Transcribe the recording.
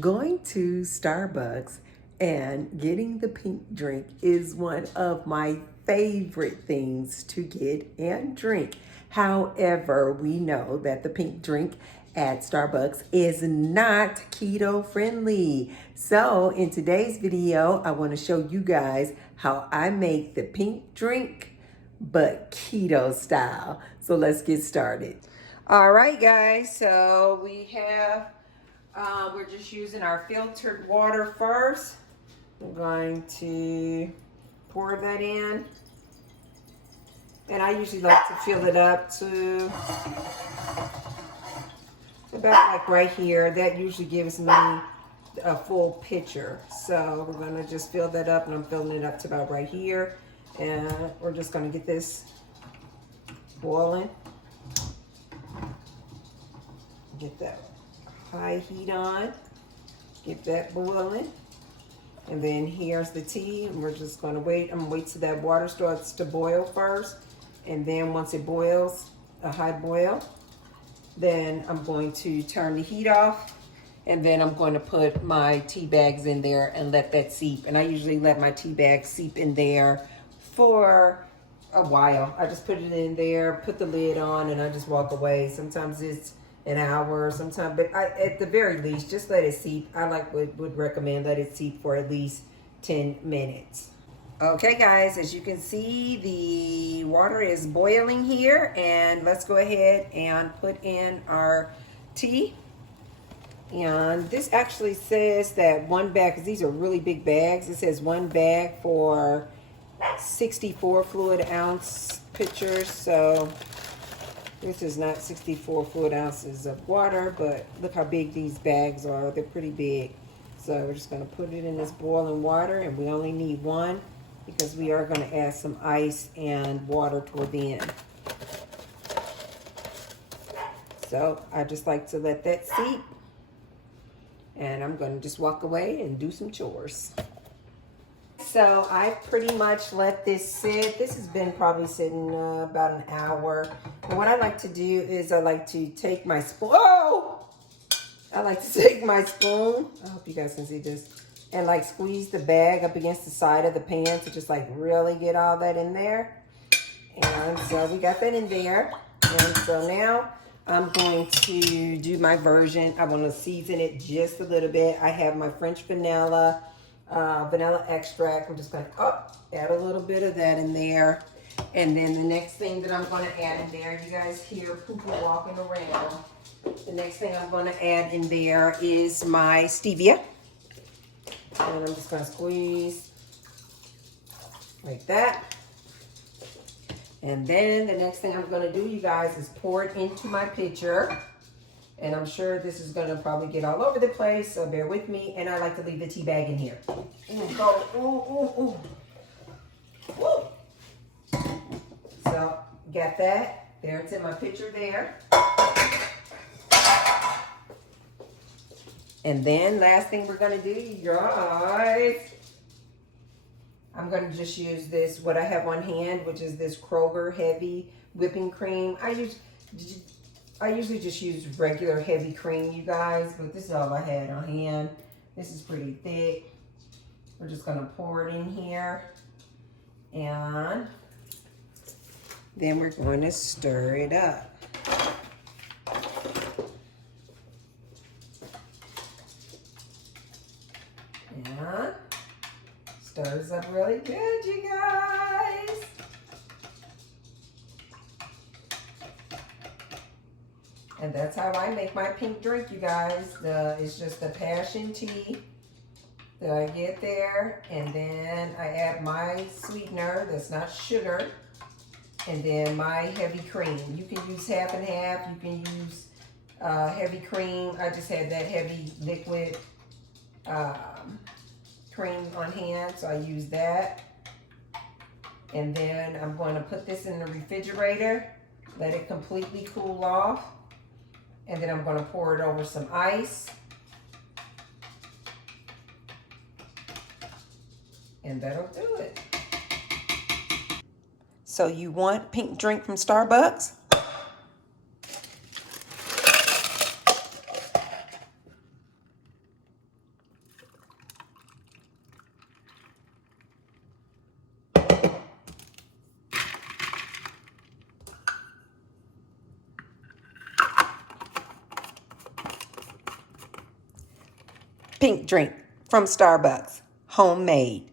Going to Starbucks and getting the pink drink is one of my favorite things to get and drink. However, we know that the pink drink at Starbucks is not keto friendly. So in today's video, I want to show you guys how I make the pink drink, but keto style. So let's get started. All right, guys, so we're just using our filtered water first. I'm going to pour that in. And I usually like to fill it up to about like right here. That usually gives me a full pitcher. So we're gonna just fill that up, and I'm filling it up to about right here. And we're just gonna get this boiling. Get that high heat on, get that boiling, and then here's the tea, and we're just going to wait. I'm going to wait till that water starts to boil first, and then once it boils, a high boil, then I'm going to turn the heat off, and then I'm going to put my tea bags in there and let that seep. And I usually let my tea bags seep in there for a while. I just put it in there, put the lid on, and I just walk away. Sometimes it's an hour, sometimes, but at the very least, just let it seep. I would recommend let it seep for at least 10 minutes. Okay, guys, as you can see, the water is boiling here, and let's go ahead and put in our tea. And this actually says that one bag, because these are really big bags, it says one bag for 64 fluid ounce pitchers. So this is not 64 fluid ounces of water, but look how big these bags are. They're pretty big. So we're just going to put it in this boiling water, and we only need one because we are going to add some ice and water toward the end. So I just like to let that seep, and I'm going to just walk away and do some chores. So I pretty much let this sit. This has been probably sitting about an hour. And what I like to do is I like to take my spoon. Oh! I like to take my spoon. I hope you guys can see this. And like squeeze the bag up against the side of the pan to just like really get all that in there. And so we got that in there. And so now I'm going to do my version. I want to season it just a little bit. I have my French vanilla extract. I'm just going to add a little bit of that in there. And then the next thing that I'm going to add in there, you guys hear Poopa walking around. The next thing I'm going to add in there is my stevia. And I'm just going to squeeze like that. And then the next thing I'm going to do, you guys, is pour it into my pitcher. And I'm sure this is going to probably get all over the place, so bear with me. And I like to leave the tea bag in here. Ooh. So, got that. There, it's in my pitcher there. And then, last thing we're going to do, you guys, I'm going to just use this, what I have on hand, which is this Kroger heavy whipping cream. I usually just use regular heavy cream, you guys, but this is all I had on hand. This is pretty thick. We're just going to pour it in here. And then we're going to stir it up. And stirs up really good, you guys. And that's how I make my pink drink, you guys. It's just the passion tea that I get there. And then I add my sweetener that's not sugar. And then my heavy cream. You can use half and half. You can use heavy cream. I just had that heavy liquid cream on hand, so I use that. And then I'm going to put this in the refrigerator, let it completely cool off. And then I'm going to pour it over some ice. And that'll do it. So you want pink drink from Starbucks? pink drink from Starbucks, homemade.